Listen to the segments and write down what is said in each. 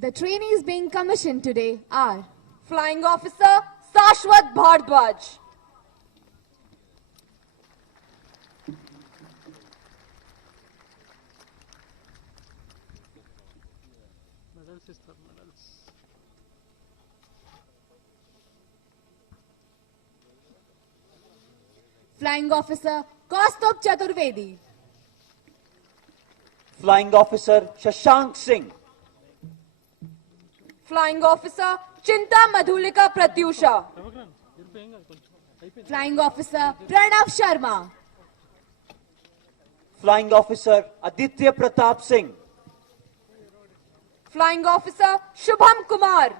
The trainees being commissioned today are Flying Officer Sashwat Bhardwaj. Flying Officer Kaustubh Chaturvedi. Flying Officer Shashank Singh. Flying Officer Chinta Madhulika Pratyusha. Flying Officer Pranav Sharma. Flying Officer Aditya Pratap Singh. Flying Officer Shubham Kumar.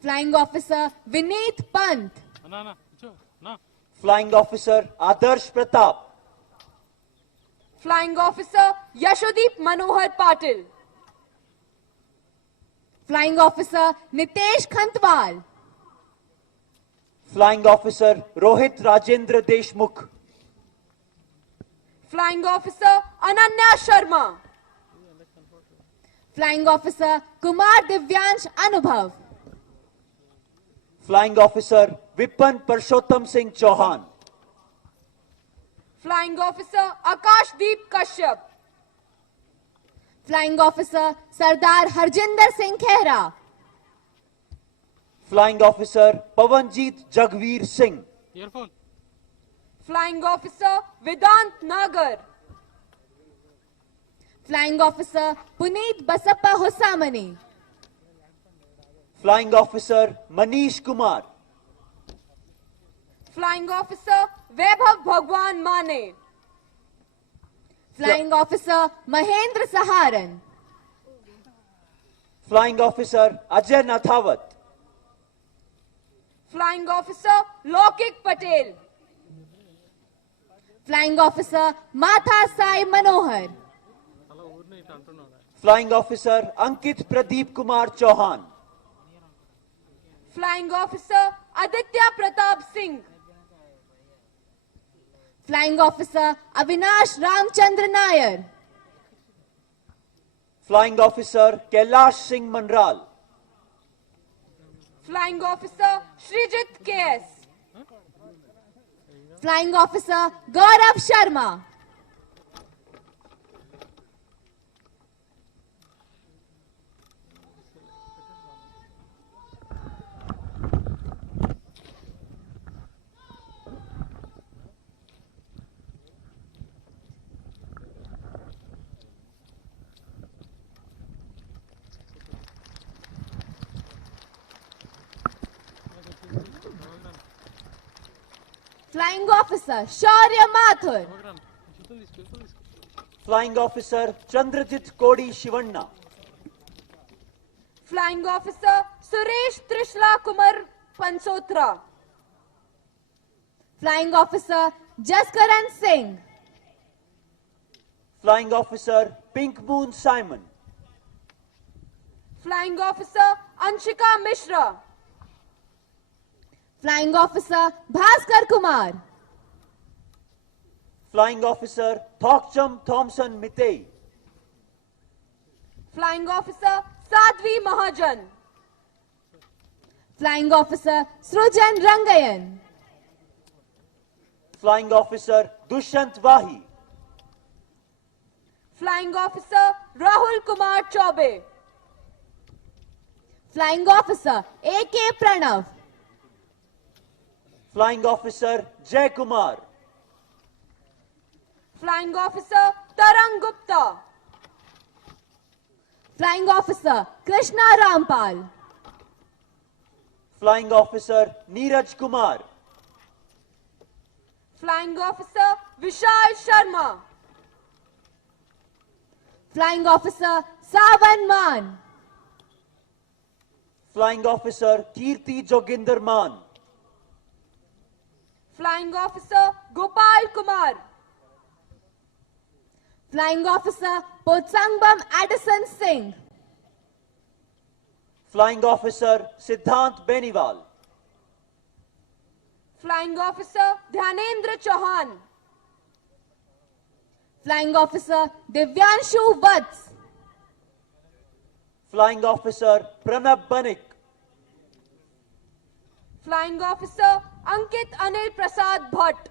Flying Officer Vineet Pant. Flying Officer Adarsh Pratap. Flying Officer Yashodeep Manohar Patil. Flying Officer Nitesh Khantwal. Flying Officer Rohit Rajendra Deshmukh. Flying Officer Ananya Sharma. Flying Officer Kumar Divyansh Anubhav. Flying Officer Vipan Parshottam Singh Chauhan. Flying Officer Akashdeep Kashyap. Flying Officer Sardar Harjinder Singh Khehra. Flying Officer Pavanjeet Jagveer Singh. Flying Officer Vedant Nagar. Flying Officer Puneet Basappa Hosamani. Flying Officer Manish Kumar. Flying Officer Vaibhav Bhagwan Mane. Flying Officer Mahendra Saharan. Flying Officer Ajay Nathawat. Flying Officer Lokik Patel. Flying Officer Matha Sai Manohar. Flying Officer Ankit Pradeep Kumar Chauhan. Flying Officer Aditya Pratap Singh. Flying Officer Avinash Ramchandra Nair. Flying Officer Kailash Singh Manral. Flying Officer Srijit KS. Flying Officer Gaurav Sharma. Flying Officer Shaurya Mathur. Flying Officer Chandrajit Kodi Shivanna. Flying Officer Suresh Trishla Kumar Pansotra. Flying Officer Jaskaran Singh. Flying Officer Pink Moon Simon. Flying Officer Anshika Mishra. Flying Officer Bhaskar Kumar. Flying Officer Thokcham Thompson Mitei. Flying Officer Sadhvi Mahajan. Flying Officer Srujan Rangayan. Flying Officer Dushyant Vahi. Flying Officer Rahul Kumar Chaube. Flying Officer A.K. Pranav. Flying Officer Jay Kumar. Flying Officer Tarang Gupta. Flying Officer Krishna Rampal. Flying Officer Neeraj Kumar. Flying Officer Vishal Sharma. Flying Officer Savan Man. Flying Officer Kirti Joginder Man. Flying Officer Gopal Kumar. Flying Officer Potsangbam Addison Singh. Flying Officer Siddhant Beniwal. Flying Officer Dhyanendra Chauhan. Flying Officer Divyanshu Vats. Flying Officer Pranab Banik. Flying Officer Ankit Anil Prasad Bhatt.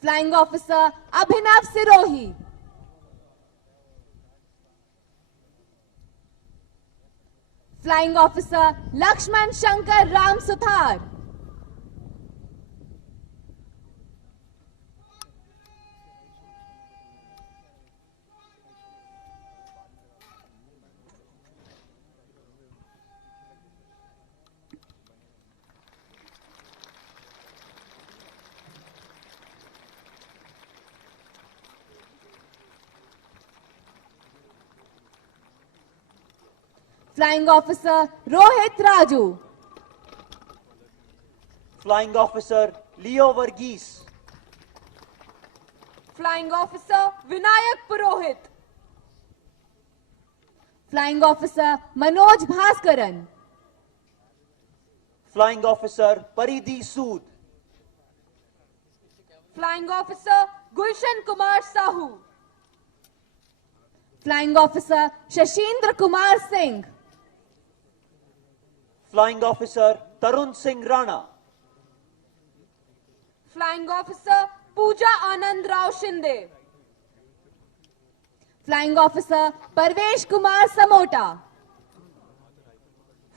Flying Officer Abhinav Sirohi. Flying Officer Lakshman Shankar Ram Suthar. Flying Officer Rohit Raju. Flying Officer Leo Varghese. Flying Officer Vinayak Purohit. Flying Officer Manoj Bhaskaran. Flying Officer Paridhi Sood. Flying Officer Gulshan Kumar Sahu. Flying Officer Shashindra Kumar Singh. Flying Officer Tarun Singh Rana. Flying Officer Pooja Anand Rao Shinde. Flying Officer Parvesh Kumar Samota.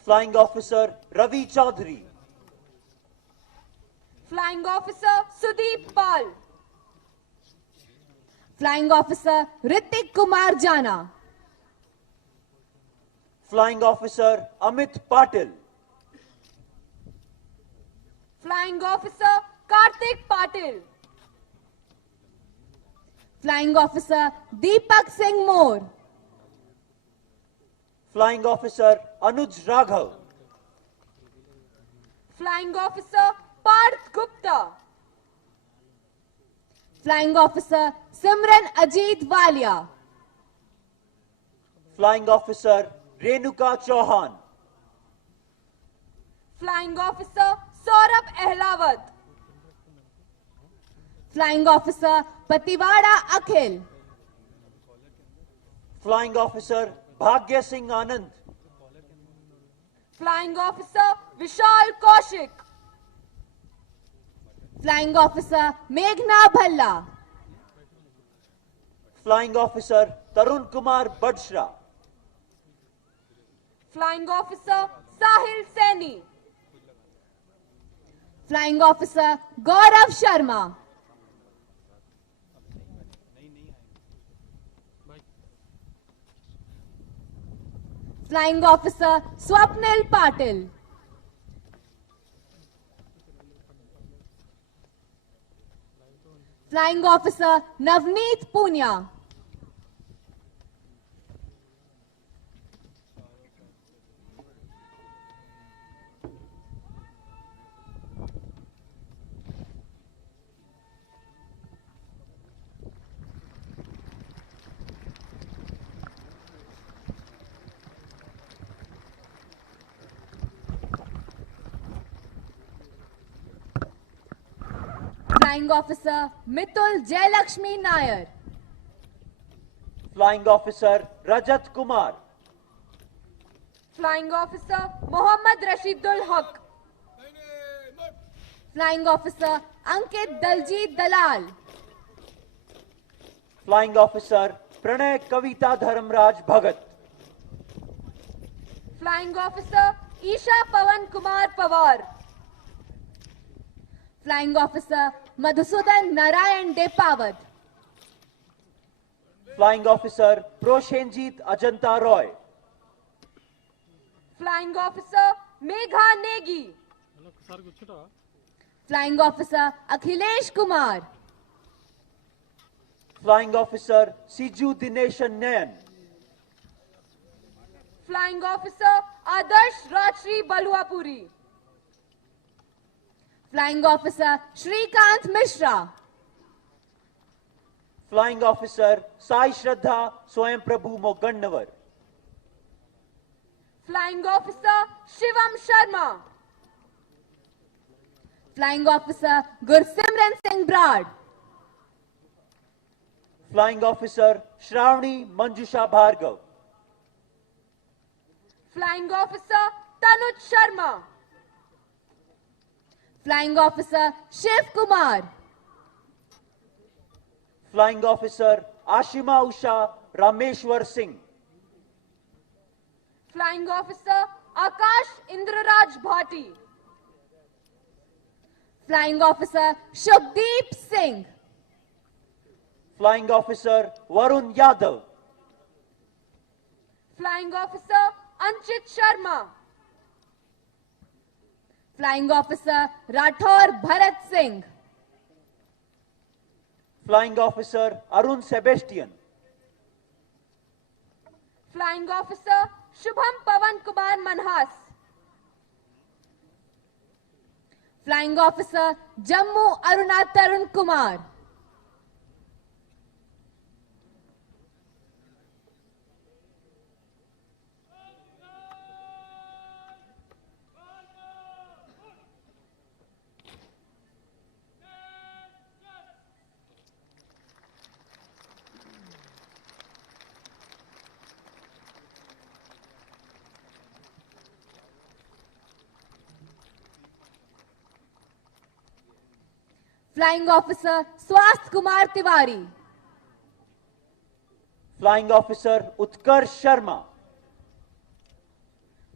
Flying Officer Ravi Chaudhary. Flying Officer Sudeep Pal. Flying Officer Ritik Kumar Jana. Flying Officer Amit Patil. Flying Officer Kartik Patil. Flying Officer Deepak Singh Moore. Flying Officer Anuj Raghav. Flying Officer Parth Gupta. Flying Officer Simran Ajit Walia. Flying Officer Renuka Chauhan. Flying Officer Saurabh Ahlawat. Flying Officer Patiwada Akhil. Flying Officer Bhagya Singh Anand. Flying Officer Vishal Kaushik. Flying Officer Meghna Bhalla. Flying Officer Tarun Kumar Badshra. Flying Officer Sahil Saini. Flying Officer Gaurav Sharma. Flying Officer Swapnil Patil. Flying Officer Navneet Punya. Flying Officer Mitul Jailakshmi Nair. Flying Officer Rajat Kumar. Flying Officer Mohammad Rashidul Haq. Flying Officer Ankit Daljit Dalal. Flying Officer Pranay Kavita Dharamraj Bhagat. Flying Officer Isha Pawan Kumar Pawar. Flying Officer Madhusudan Narayan Depawat. Flying Officer Proshenjit Ajanta Roy. Flying Officer Megha Negi. Flying Officer Akhilesh Kumar. Flying Officer Siju Dineshan Nayan. Flying Officer Adarsh Rajshri Baluapuri. Flying Officer Shrikant Mishra. Flying Officer Sai Shraddha Swayam Prabhu Mogannavar. Flying Officer Shivam Sharma. Flying Officer Gursimran Singh Brad. Flying Officer Shravani Manjusha Bhargav. Flying Officer Tanuj Sharma. Flying Officer Shiv Kumar. Flying Officer Ashima Usha Rameshwar Singh. Flying Officer Akash Indraraj Bhati. Flying Officer Shubdeep Singh. Flying Officer Varun Yadav. Flying Officer Anchit Sharma. Flying Officer Rathor Bharat Singh. Flying Officer Arun Sebastian. Flying Officer Shubham Pavan Kumar Manhas. Flying Officer Jammu Aruna Tarun Kumar. Flying Officer Swasth Kumar Tiwari. Flying Officer Utkarsh Sharma.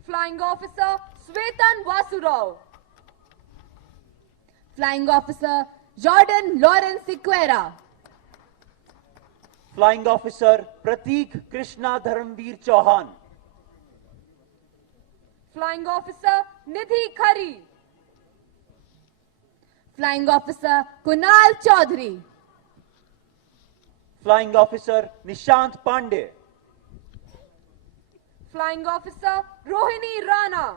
Flying Officer Svetan Vasurao. Flying Officer Jordan Lawrence Sequeira. Flying Officer Prateek Krishna Dharamveer Chauhan. Flying Officer Nidhi Khari. Flying Officer Kunal Chaudhary. Flying Officer Nishant Pandey. Flying Officer Rohini Rana.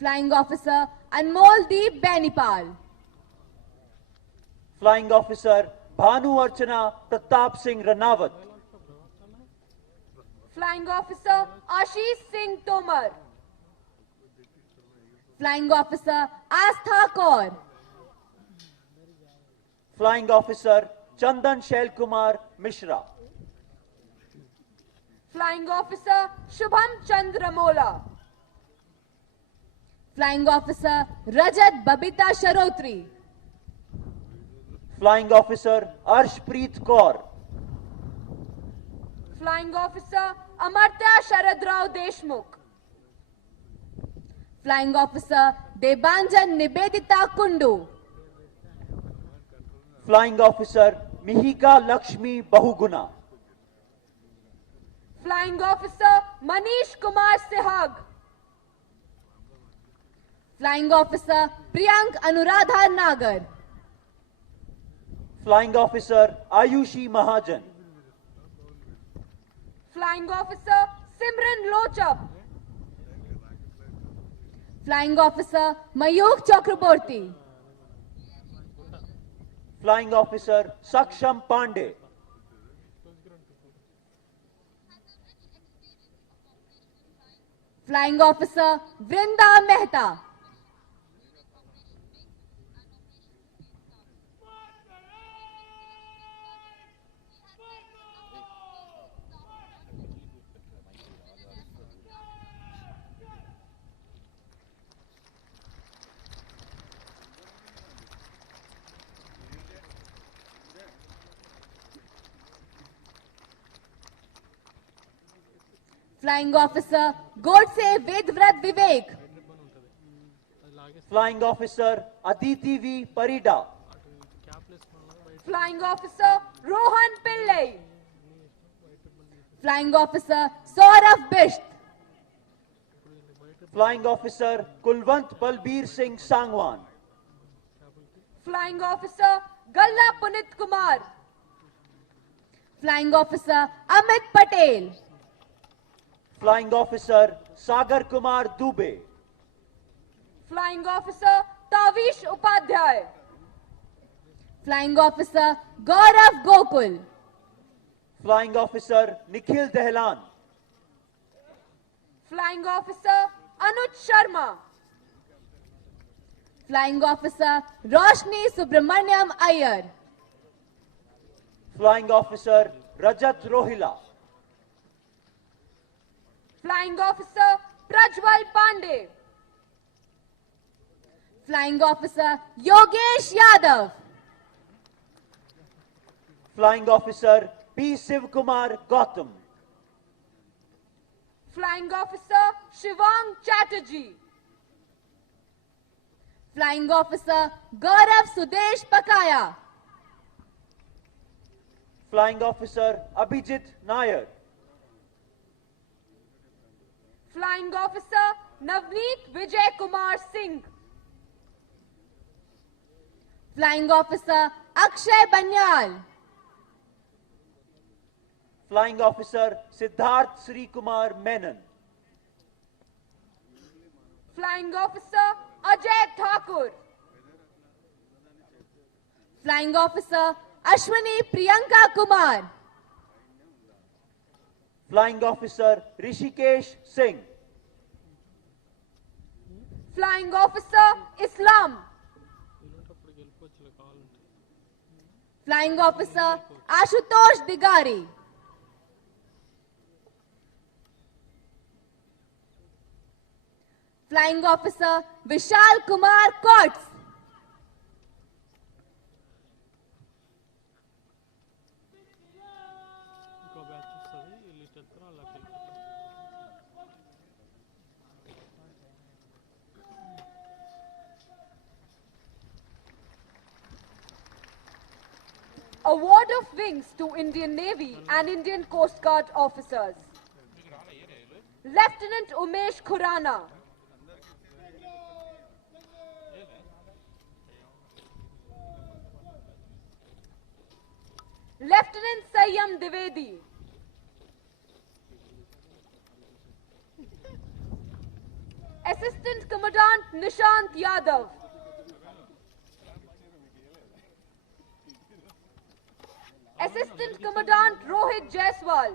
Flying Officer Anmoldeep Benipal. Flying Officer Bhanu Archana Pratap Singh Ranawat. Flying Officer Ashish Singh Tomar. Flying Officer Astha Kaur. Flying Officer Chandan Shail Kumar Mishra. Flying Officer Shubham Chandra Mola. Flying Officer Rajat Babita Sharotri. Flying Officer Arshpreet Kaur. Flying Officer Amartya Sharad Rao Deshmukh. Flying Officer Debanjan Nibedita Kundu. Flying Officer Mihika Lakshmi Bahuguna. Flying Officer Manish Kumar Sehag. Flying Officer Priyank Anuradha Nagar. Flying Officer Ayushi Mahajan. Flying Officer Simran Lochab. Flying Officer Mayuk Chakraborty. Flying Officer Saksham Pandey. Flying Officer Vrinda Mehta. Flying Officer Godse Vedvrat Vivek. Flying Officer Aditi V. Parida. Flying Officer Rohan Pillai. Flying Officer Saurav Bisht. Flying Officer Kulwant Balbir Singh Sangwan. Flying Officer Galla Punit Kumar. Flying Officer Amit Patel. Flying Officer Sagar Kumar Dubey. Flying Officer Tavish Upadhyay. Flying Officer Gaurav Gokul. Flying Officer Nikhil Dehlan. Flying Officer Anuj Sharma. Flying Officer Roshni Subramaniam Iyer. Flying Officer Rajat Rohila. Flying Officer Prajwal Pandey. Flying Officer Yogesh Yadav. Flying Officer P. Sivkumar Gautam. Flying Officer Shivang Chatterjee. Flying Officer Gaurav Sudesh Pakaya. Flying Officer Abhijit Nair. Flying Officer Navneet Vijay Kumar Singh. Flying Officer Akshay Banyal. Flying Officer Siddharth Sri Kumar Menon. Flying Officer Ajay Thakur. Flying Officer Ashwini Priyanka Kumar. Flying Officer Rishikesh Singh. Flying Officer Islam. Flying Officer Ashutosh Digari. Flying Officer Vishal Kumar Kotz. Award of Wings to Indian Navy and Indian Coast Guard officers. Lieutenant Umesh Khurana. Lieutenant Sayyam Divedi. Assistant Commandant Nishant Yadav. Assistant Commandant Rohit Jaiswal.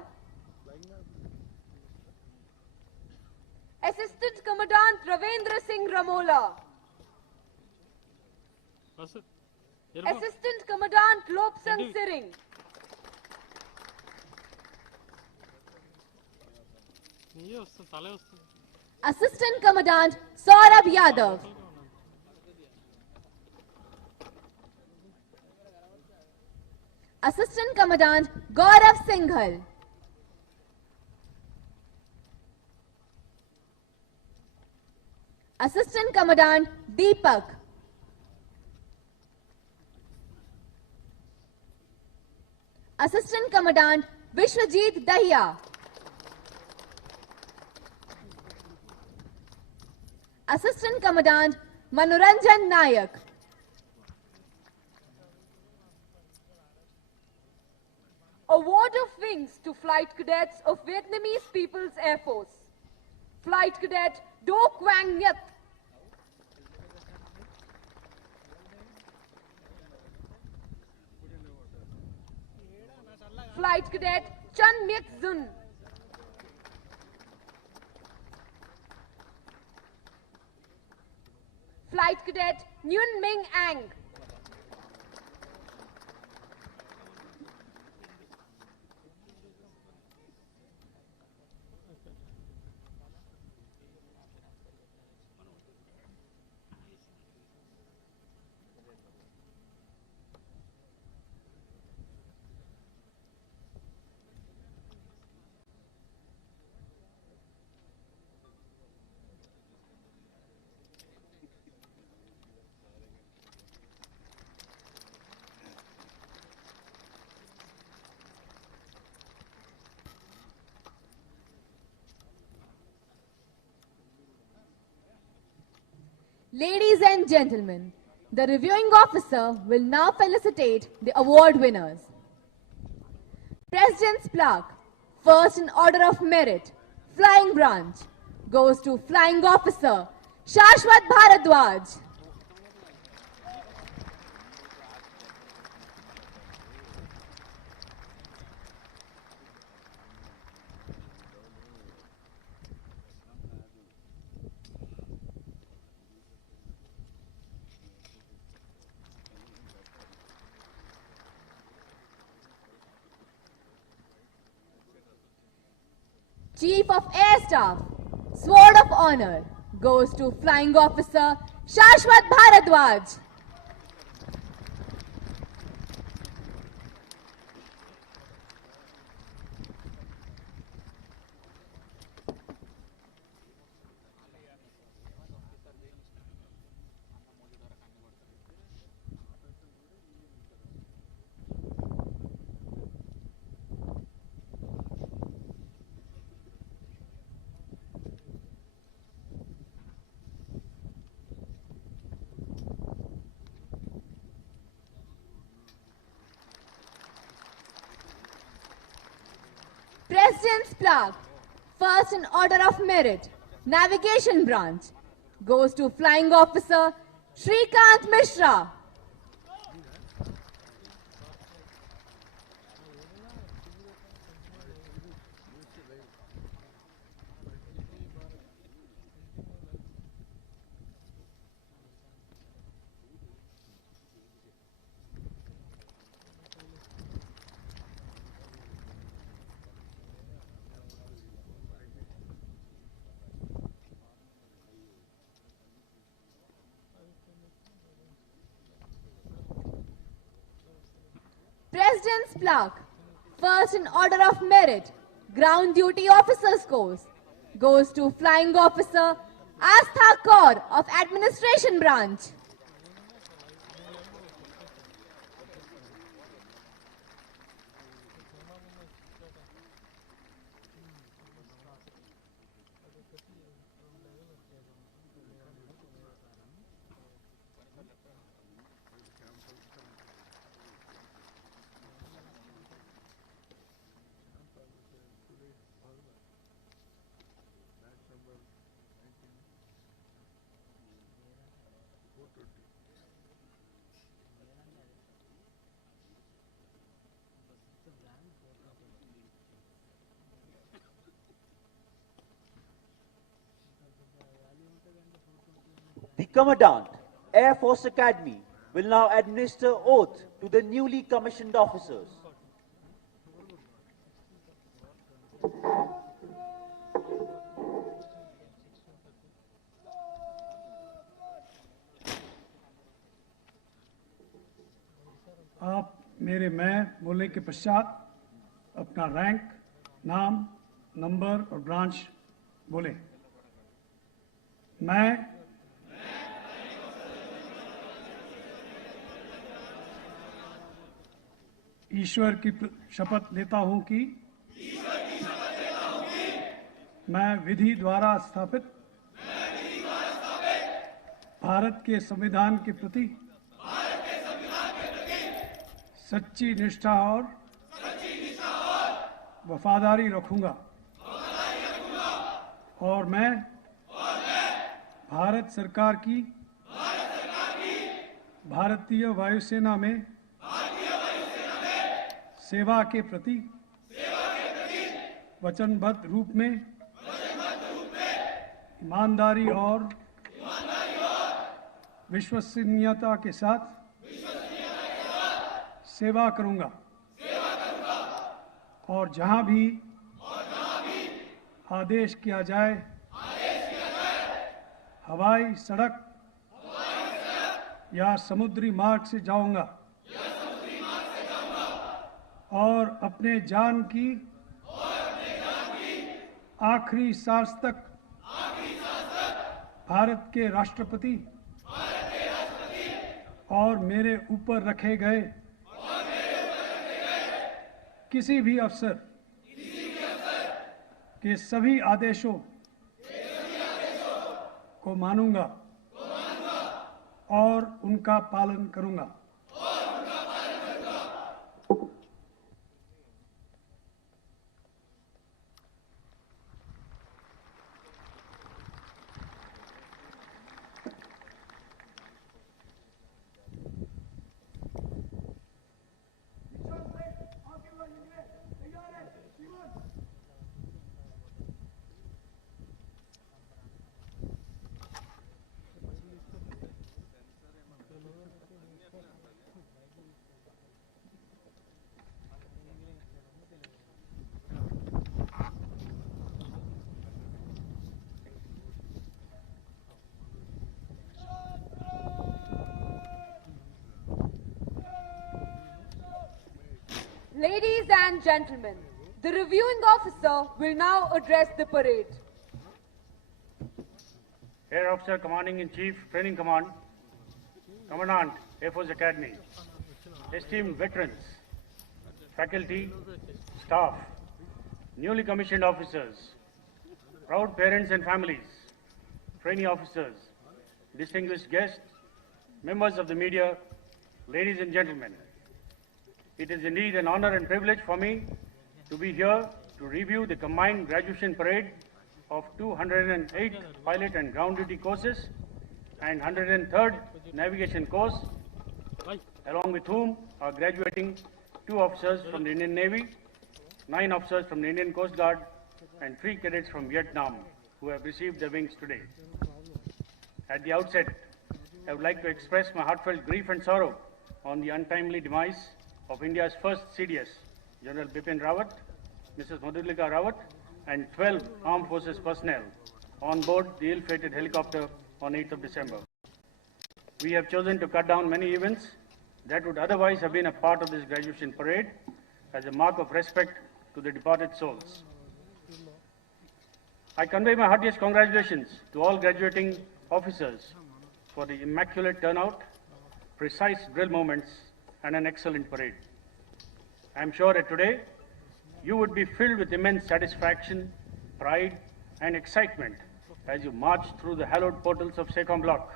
Assistant Commandant Ravendra Singh Ramola. Assistant Commandant Lobsang Siring. Assistant Commandant Saurabh Yadav. Assistant Commandant Gaurav Singhal. Assistant Commandant Deepak. Assistant Commandant Vishwajit Dahiya. Assistant Commandant Manoranjan Nayak. Award of Wings to Flight Cadets of Vietnamese People's Air Force. Flight Cadet Do Quang Nyat. Flight Cadet Chan Myet Zun. Flight Cadet Nguyen Ming Ang. Ladies and gentlemen, the reviewing officer will now felicitate the award winners. President's Plaque, first in order of merit, Flying Branch, goes to Flying Officer Shashwat Bharadwaj. Chief of Air Staff, Sword of Honor goes to Flying Officer Shashwat Bharadwaj. President's Plaque, first in order of merit, Navigation Branch, goes to Flying Officer Shrikant Mishra. President's Plaque, first in order of merit, Ground Duty Officers Course, goes to Flying Officer Astha Kaur of Administration Branch. The Commandant, Air Force Academy, will now administer oath to the newly commissioned officers. आप मेरे मैं बोलने के पश्चात अपना rank, नाम, number और branch बोले। मैं ईश्वर की शपथ लेता हूं कि मैं विधि द्वारा स्थापित भारत के संविधान के प्रति सच्ची निष्ठा और वफादारी रखूंगा और मैं भारत सरकार की भारतीय वायुसेना में सेवा के प्रति वचनबद्ध रूप में ईमानदारी और विश्वसनीयता के साथ सेवा करूंगा और जहां भी आदेश किया जाए हवाई, सड़क या समुद्री मार्ग से जाऊंगा और अपने जान की आखिरी सांस तक भारत के राष्ट्रपति और मेरे ऊपर रखे गए किसी भी अफसर के सभी आदेशों को मानूंगा और उनका पालन करूंगा। Ladies and gentlemen, the reviewing officer will now address the parade. Air Officer Commanding in Chief, Training Command, Commandant, Air Force Academy, esteemed veterans, faculty, staff, newly commissioned officers, proud parents and families, trainee officers, distinguished guests, members of the media, ladies and gentlemen. It is indeed an honor and privilege for me to be here to review the combined graduation parade of 208 pilot and ground duty courses and 103rd navigation course, along with whom are graduating 2 officers from the Indian Navy, 9 officers from the Indian Coast Guard, and 3 cadets from Vietnam who have received their wings today. At the outset, I would like to express my heartfelt grief and sorrow on the untimely demise of India's first CDS, General Bipin Rawat, Mrs. Madhulika Rawat, and 12 armed forces personnel on board the ill-fated helicopter on 8th of December. We have chosen to cut down many events that would otherwise have been a part of this graduation parade as a mark of respect to the departed souls. I convey my heartiest congratulations to all graduating officers for the immaculate turnout, precise drill moments, and an excellent parade. I am sure that today you would be filled with immense satisfaction, pride, and excitement as you march through the hallowed portals of Secom Block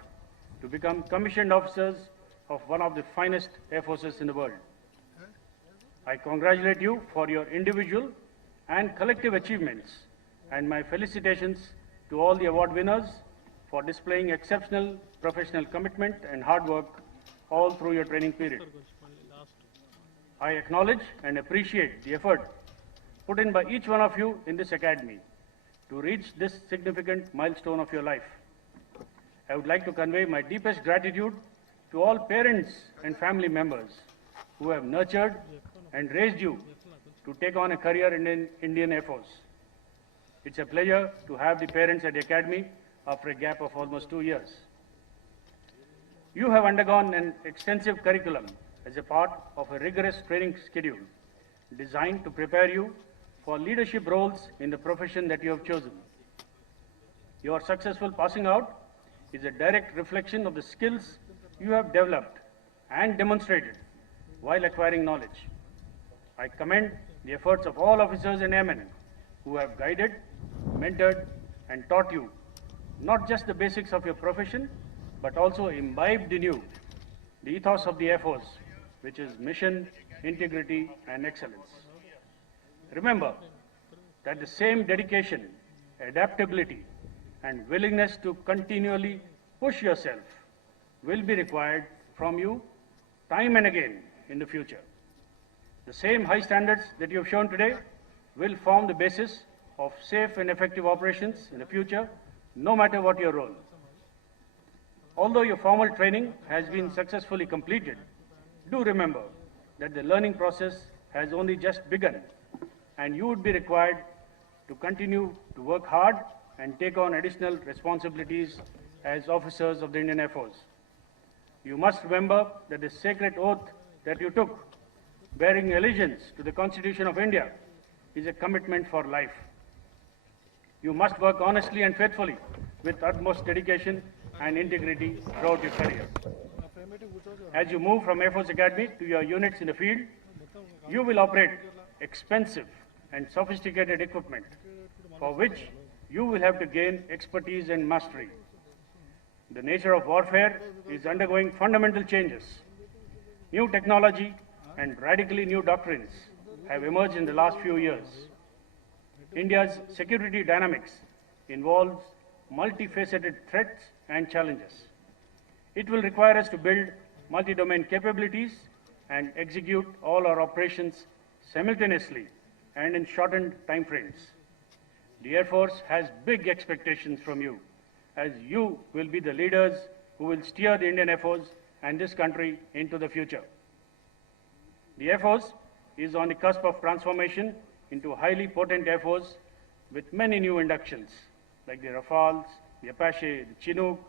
to become commissioned officers of one of the finest air forces in the world. I congratulate you for your individual and collective achievements, and my felicitations to all the award winners for displaying exceptional professional commitment and hard work all through your training period. I acknowledge and appreciate the effort put in by each one of you in this academy to reach this significant milestone of your life. I would like to convey my deepest gratitude to all parents and family members who have nurtured and raised you to take on a career in Indian Air Force. It's a pleasure to have the parents at the academy after a gap of almost 2 years. You have undergone an extensive curriculum as a part of a rigorous training schedule designed to prepare you for leadership roles in the profession that you have chosen. Your successful passing out is a direct reflection of the skills you have developed and demonstrated while acquiring knowledge. I commend the efforts of all officers and airmen who have guided, mentored, and taught you not just the basics of your profession, but also imbibed in you the ethos of the Air Force, which is mission, integrity, and excellence. Remember that the same dedication, adaptability, and willingness to continually push yourself will be required from you time and again in the future. The same high standards that you have shown today will form the basis of safe and effective operations in the future, no matter what your role. Although your formal training has been successfully completed, do remember that the learning process has only just begun, and you would be required to continue to work hard and take on additional responsibilities as officers of the Indian Air Force. You must remember that the sacred oath that you took, bearing allegiance to the Constitution of India, is a commitment for life. You must work honestly and faithfully with utmost dedication and integrity throughout your career. As you move from Air Force Academy to your units in the field, you will operate expensive and sophisticated equipment for which you will have to gain expertise and mastery. The nature of warfare is undergoing fundamental changes. New technology and radically new doctrines have emerged in the last few years. India's security dynamics involves multifaceted threats and challenges. It will require us to build multi-domain capabilities and execute all our operations simultaneously and in shortened time frames. The Air Force has big expectations from you, as you will be the leaders who will steer the Indian Air Force and this country into the future. The Air Force is on the cusp of transformation into a highly potent Air Force with many new inductions, like the Rafales, the Apache, the Chinook,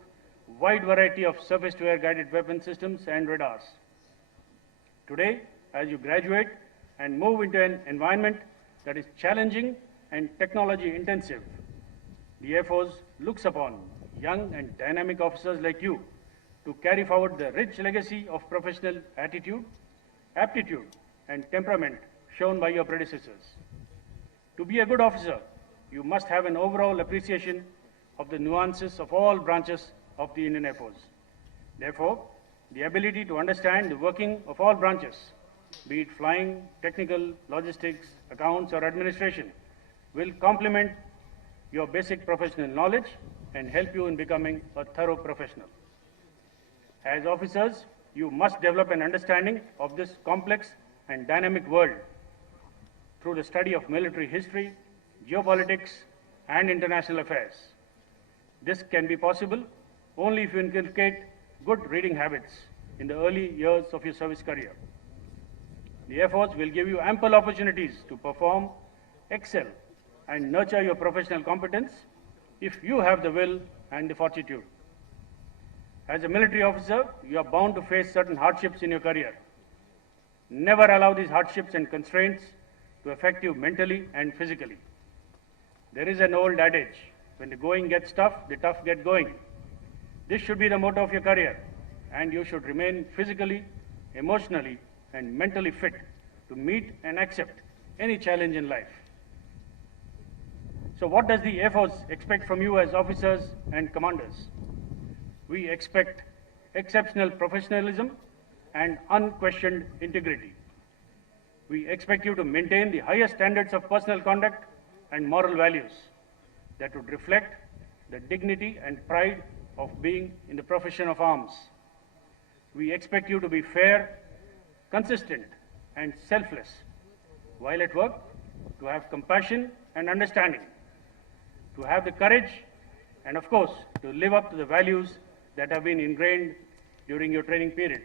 wide variety of surface-to-air guided weapon systems and radars. Today, as you graduate and move into an environment that is challenging and technology intensive. The Air Force looks upon young and dynamic officers like you to carry forward the rich legacy of professional attitude, aptitude, and temperament shown by your predecessors. To be a good officer, you must have an overall appreciation of the nuances of all branches of the Indian Air Force. Therefore, the ability to understand the working of all branches, be it flying, technical, logistics, accounts, or administration, will complement your basic professional knowledge and help you in becoming a thorough professional. As officers, you must develop an understanding of this complex and dynamic world through the study of military history, geopolitics, and international affairs. This can be possible only if you inculcate good reading habits in the early years of your service career. The Air Force will give you ample opportunities to perform, excel, and nurture your professional competence if you have the will and the fortitude. As a military officer, you are bound to face certain hardships in your career. Never allow these hardships and constraints to affect you mentally and physically. There is an old adage, when the going gets tough, the tough get going. This should be the motto of your career, and you should remain physically, emotionally, and mentally fit to meet and accept any challenge in life. So what does the Air Force expect from you as officers and commanders? We expect exceptional professionalism and unquestioned integrity. We expect you to maintain the highest standards of personal conduct and moral values that would reflect the dignity and pride of being in the profession of arms. We expect you to be fair, consistent, and selfless while at work, to have compassion and understanding, to have the courage, and of course, to live up to the values that have been ingrained during your training period.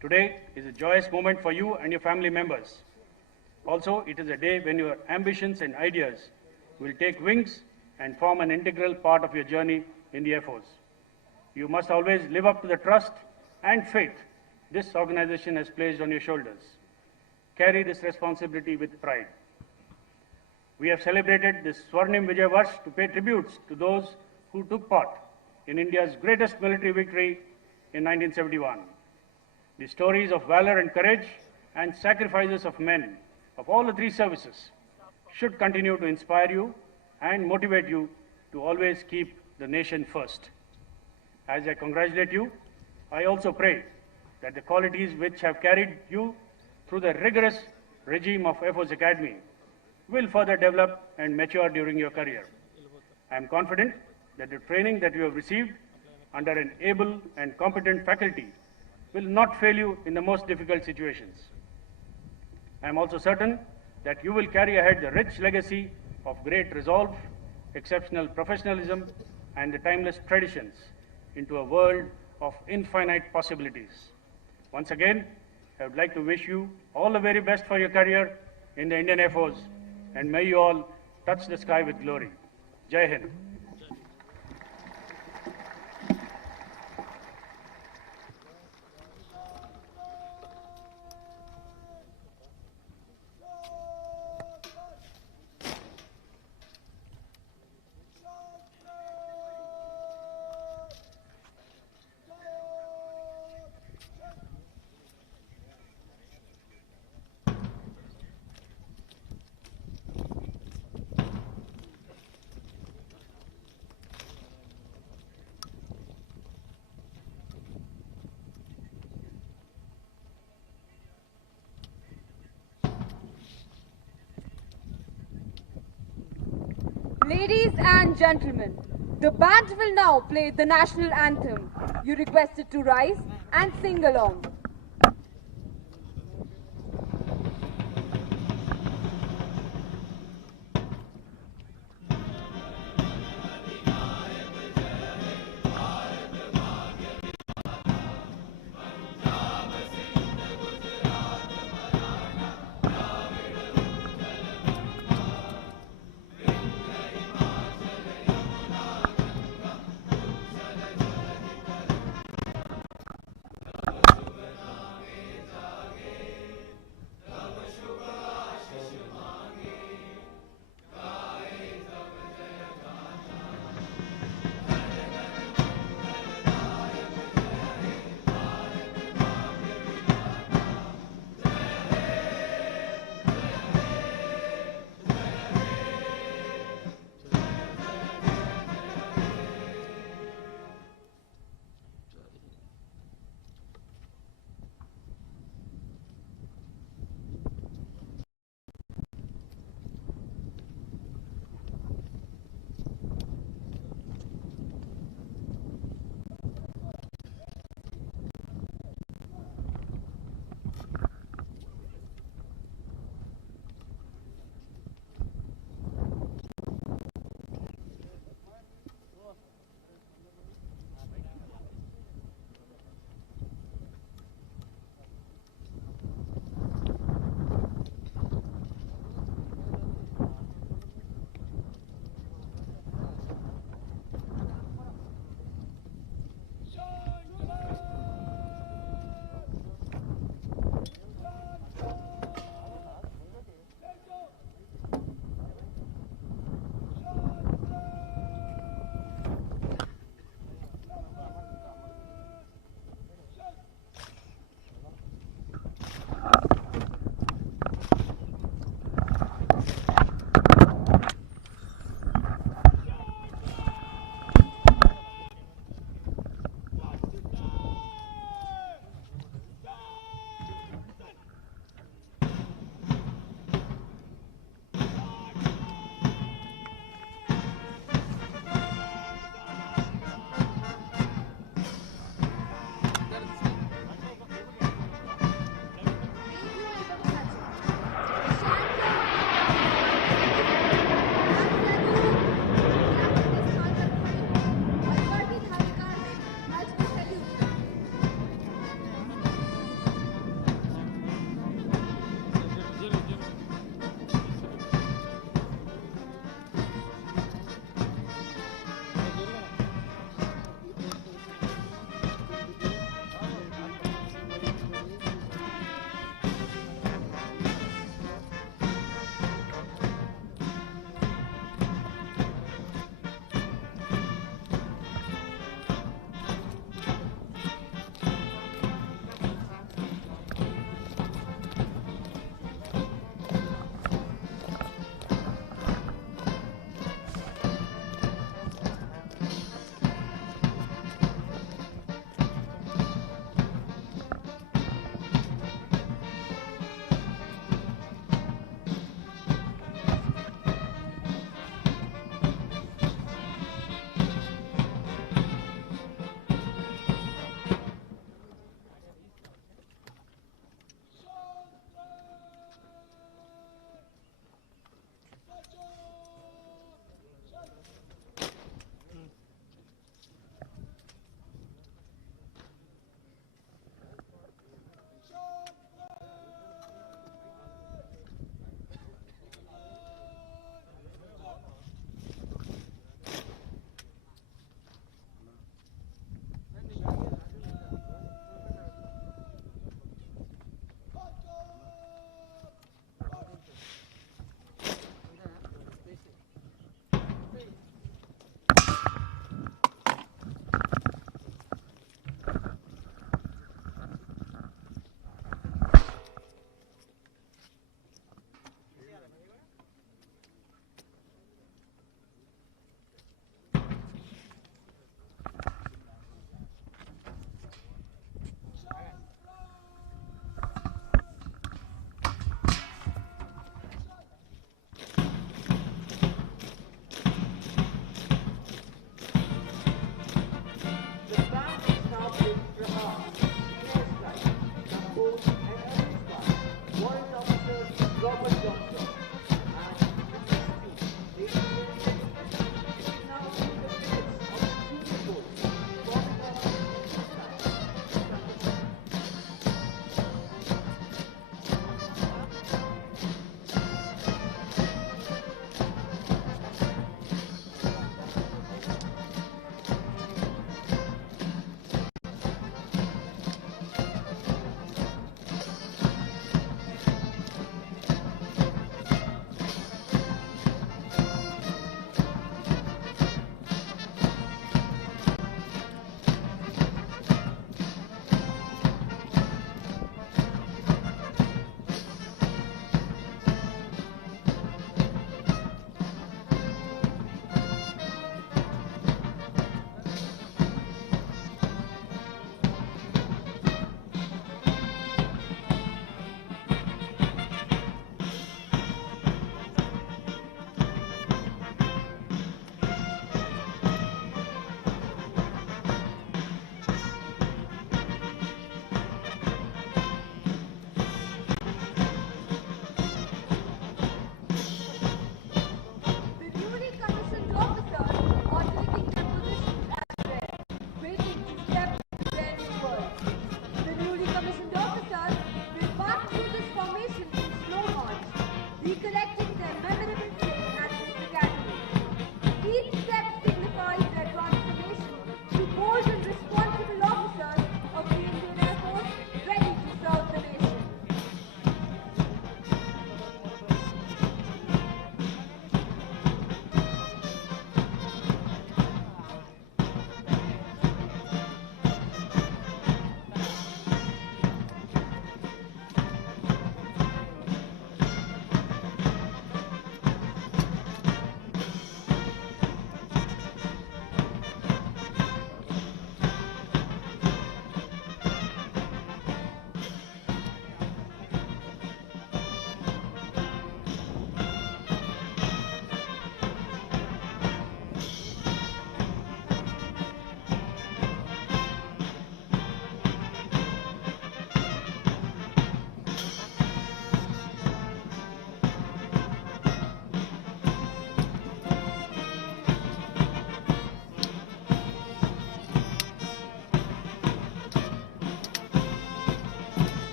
Today is a joyous moment for you and your family members. Also, it is a day when your ambitions and ideas will take wings and form an integral part of your journey in the Air Force. You must always live up to the trust and faith this organization has placed on your shoulders. Carry this responsibility with pride. We have celebrated this Swarnim Vijay Varsh to pay tributes to those who took part in India's greatest military victory in 1971. The stories of valor and courage and sacrifices of men of all the three services should continue to inspire you and motivate you to always keep the nation first. As I congratulate you, I also pray that the qualities which have carried you through the rigorous regime of Air Force Academy will further develop and mature during your career. I am confident that the training that you have received under an able and competent faculty will not fail you in the most difficult situations. I am also certain that you will carry ahead the rich legacy of great resolve, exceptional professionalism, and the timeless traditions into a world of infinite possibilities. Once again, I would like to wish you all the very best for your career in the Indian Air Force, and may you all touch the sky with glory. Jai Hind. Ladies and gentlemen, the band will now play the National Anthem. You requested to rise and sing along.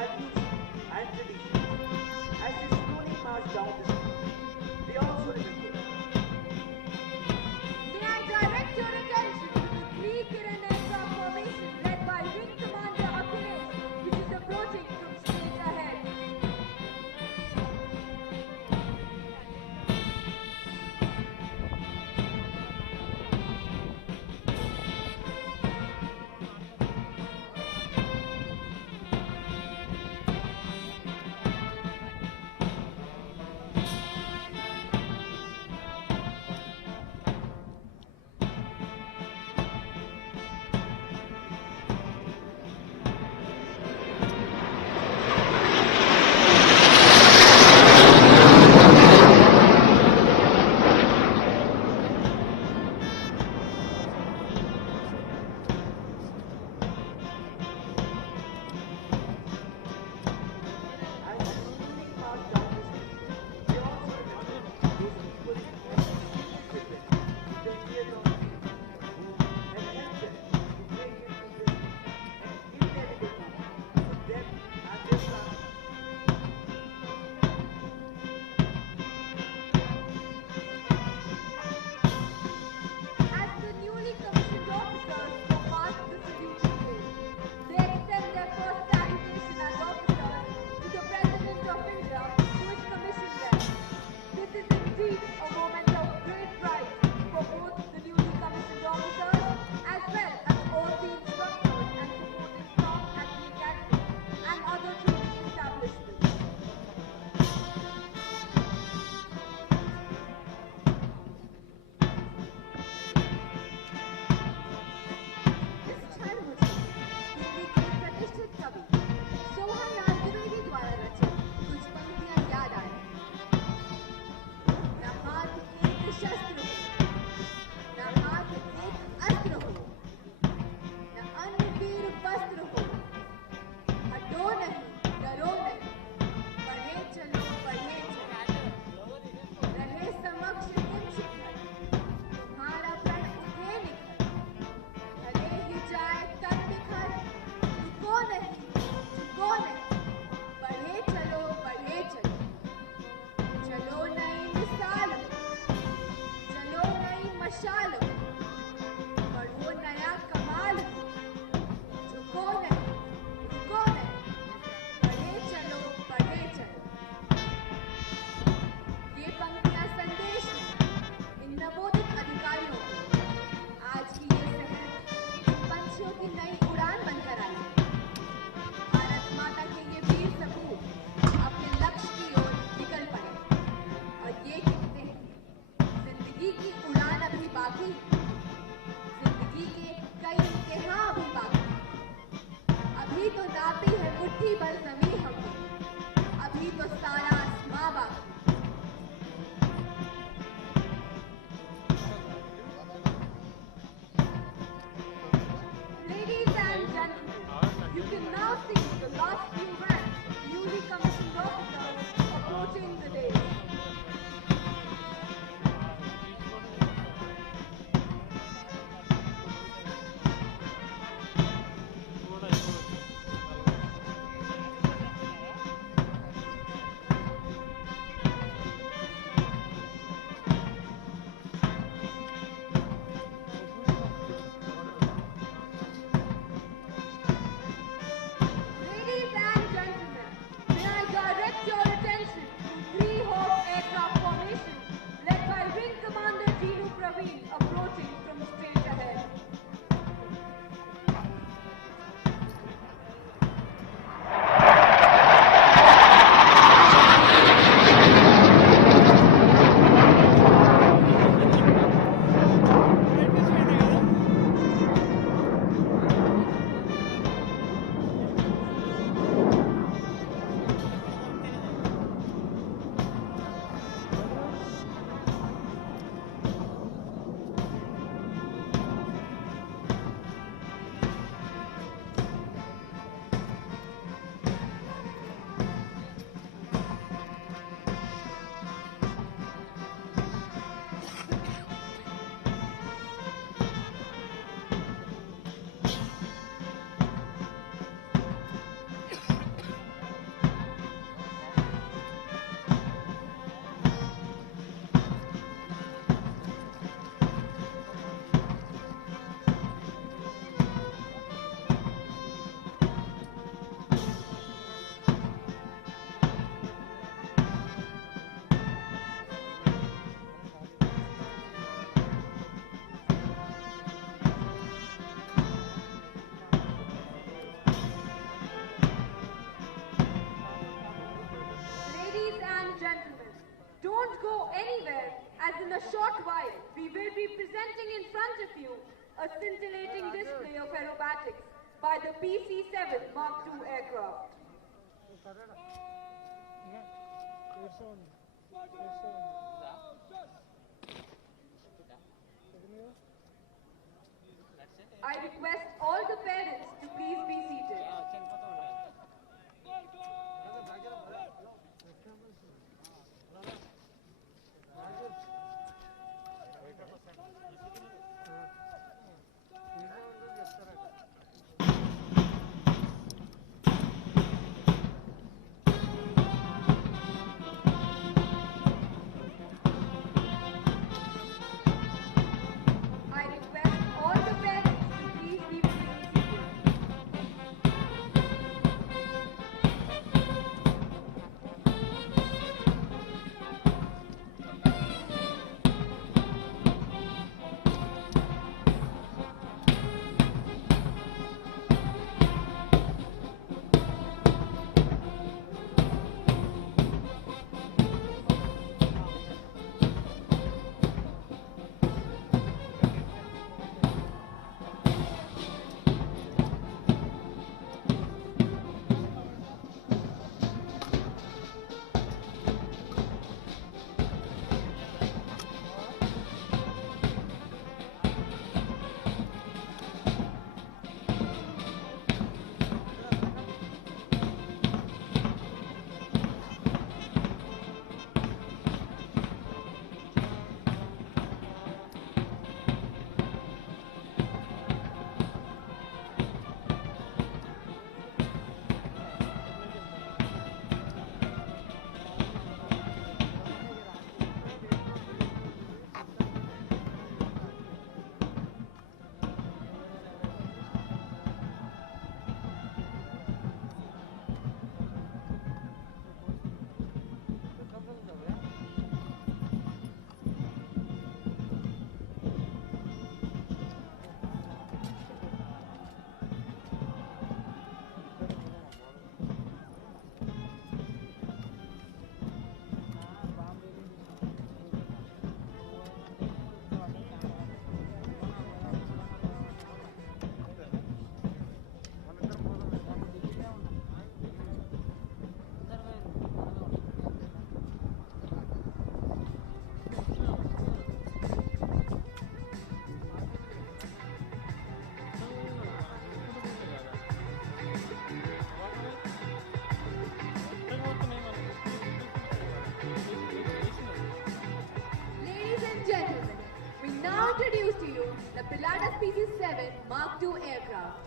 values and traditions. As they slowly march down the street, they also remember. May I direct your attention to the 3 Kiran aircraft formation led by Wing Commander Akhilesh, which is approaching from straight ahead. As they slowly march down the street, they also remember those people who have experienced with them in their years on duty, who have helped them to make it to this an inevitable moment for them and their families. As the newly commissioned officers go past the saluting gate, they extend their first salutation as officers to the President of India, who has commissioned them. This is indeed a moment of great pride for both the newly commissioned officers as well as all the instructors and supporting staff at the academy and other training establishments. इस क्षण मुझे हिंदी के प्रतिष्ठित कवि सोहनलाल द्विवेदी द्वारा रचित कुछ पंक्तियां याद आए। न हाथ एक शस्त्र हो, न हाथ एक अस्त्र हो, न अन्य वीर वस्त्र हो, हटो नहीं, डरो नहीं, बढ़े चलो, रहे समक्ष उच्च घर, तुम्हारा प्रण उठे निखर, भले ही जाए तन बिखर, रुको नहीं, झुको नहीं, बढ़े चलो, चलो नई मिसाल हो, चलो नई मशाल हो, बढ़ो नया कमाल हो, झुको नहीं, रुको नहीं, बढ़े चलो, ये पंक्तियां संदेश हैं इन नवोदित अधिकारियों को। आज की ये सहर इन पंछियों की नई उड़ान बनकर आई है। भारत माता के ये वीर सपूत अपने लक्ष्य की ओर निकल पड़े और ये कहते हैं, जिंदगी की उड़ान अभी बाकी है, जिंदगी के कई इम्तिहान अभी बाकी है। अभी तो नापी है मुट्ठी भर जमीन हमने, अभी तो सारा आसमां बाकी। Ladies and gentlemen, you can now see the last few ranks of newly commissioned officers approaching the dais. a short while, we will be presenting in front of you a scintillating display of aerobatics by the PC-7 Mark II aircraft. I request all the parents to please be seated. I request all the parents to please be seated. Ladies and gentlemen, we now introduce to you the Pilatus PC-7 Mark II aircraft.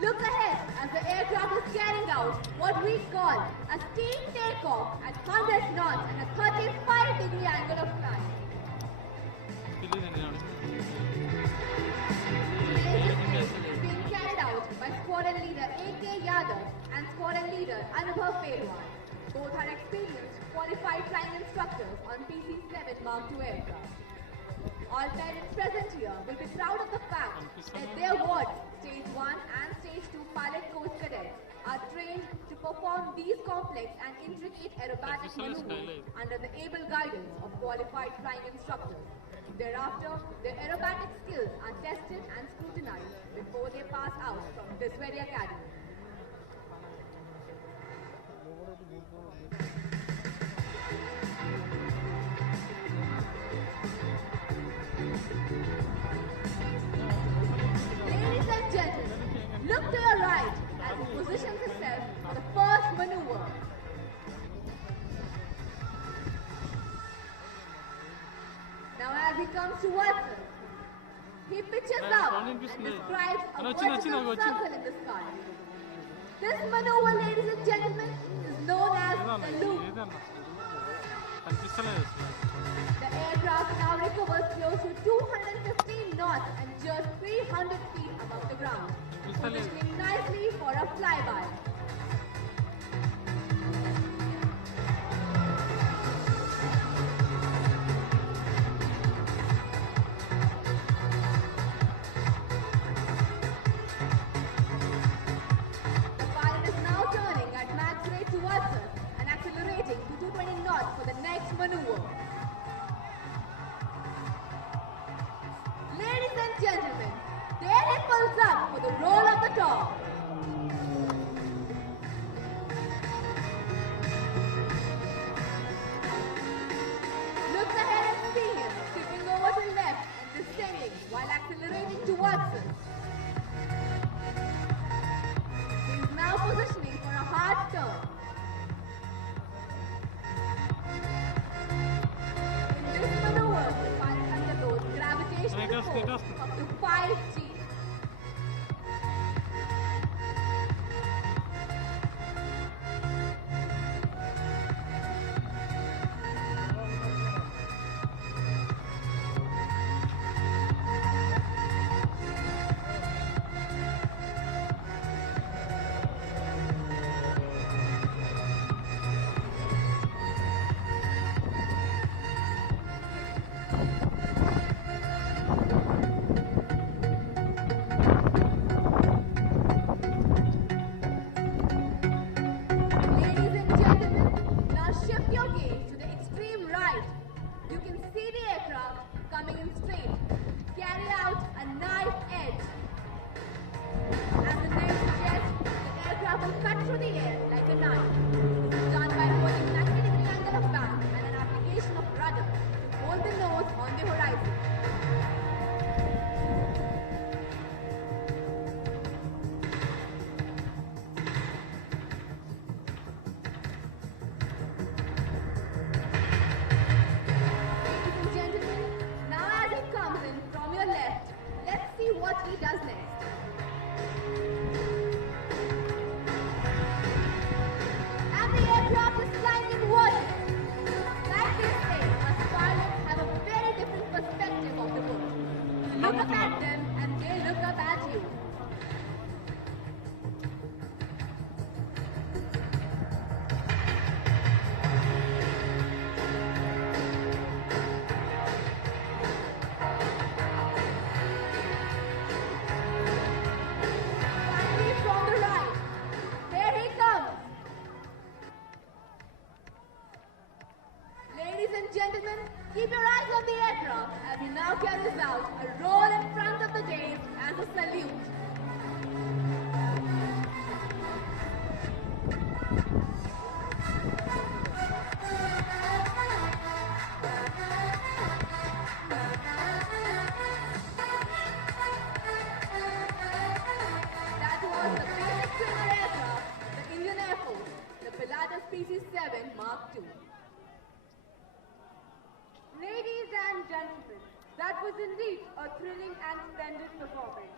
Look ahead as the aircraft is carrying out what we call a steam takeoff at 100 knots and a 35-degree angle of flight. This is being carried out by Squadron Leader A.K. Yadav and Squadron Leader Anubhav Perwan. Both are experienced, qualified flying instructors on PC-7 Mark II aircraft. All parents present here will be proud of the fact that their wards, Stage 1 and Stage 2 pilot course cadets, are trained to perform these complex and intricate aerobatic maneuvers under the able guidance of qualified flying instructors. Thereafter, their aerobatic skills are tested and scrutinized before they pass out from this very academy. Ladies and gentlemen, look to your right as he positions himself for the first maneuver. Now as he comes towards us, he pitches up and describes a vertical circle in the sky. This maneuver, ladies and gentlemen, is known as the loop. The aircraft now recovers close to 215 knots and just 300 feet above the ground, positioning nicely for a flyby. The pilot is now turning at max rate towards us and accelerating to 220 knots for the next maneuver. Corps. Looks ahead and see him, tipping over to left and descending while accelerating towards us. He is now positioning for a hard turn. In this maneuver, the pilot undergoes gravitational force up to 5G. Ladies and gentlemen, now shift your gaze to the extreme right. You can see the aircraft coming in straight to carry out a knife edge. As the name suggests, the aircraft will cut through the air like a knife. This is done by holding 90-degree angle of bank and an application of rudder to hold the nose on the horizon. Ladies and gentlemen, now as he comes in from your left, let's see what he does next. And the aircraft is flying in water. Like they say, us pilots have a very different perspective of the world. You look up at them and they look up at you. Finally, from the right, here he comes. Ladies and gentlemen, keep your eyes on the aircraft as he now carries out a roll in front of the gaze as a salute. That was the basic trainer aircraft, the Indian Airforce, the Pilatus PC-7 Mark II. Ladies and gentlemen, that was indeed a thrilling and splendid performance.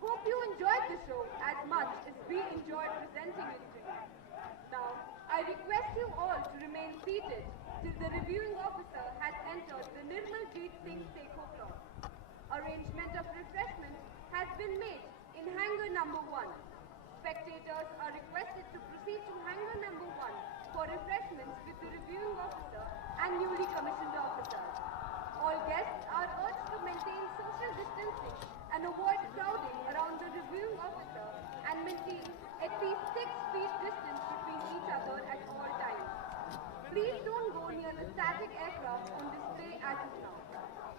Hope you enjoyed the show as much as we enjoyed presenting it to you. Now, I request you all to remain seated till the reviewing officer has entered the Nirmal Jeet Singh Sekho clause. Arrangement of refreshments has been made in hangar number 1. Spectators are requested to proceed to hangar number 1 for refreshments with the reviewing officer and newly commissioned officers. All guests are urged to maintain social distancing and avoid crowding around the reviewing officer and maintain at least 6 feet distance between each other at all times. Please don't go near the static aircraft on display as of now.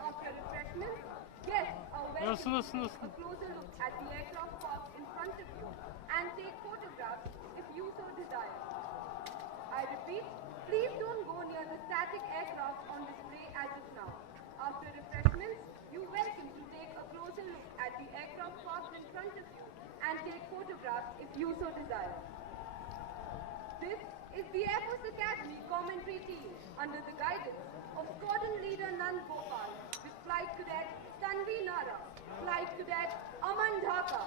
After refreshments, guests are welcome to take a closer look at the aircraft parked in front of you and take photographs if you so desire. I repeat, please don't go near the static aircraft on display as of now. After refreshments, you're welcome to take a closer look at the aircraft parked in front of you and take photographs if you so desire. This is the Airforce Academy commentary team under the guidance of Squadron Leader Nand Gopal with Flight Cadet Tanvi Nara, Flight Cadet Aman Dhaka,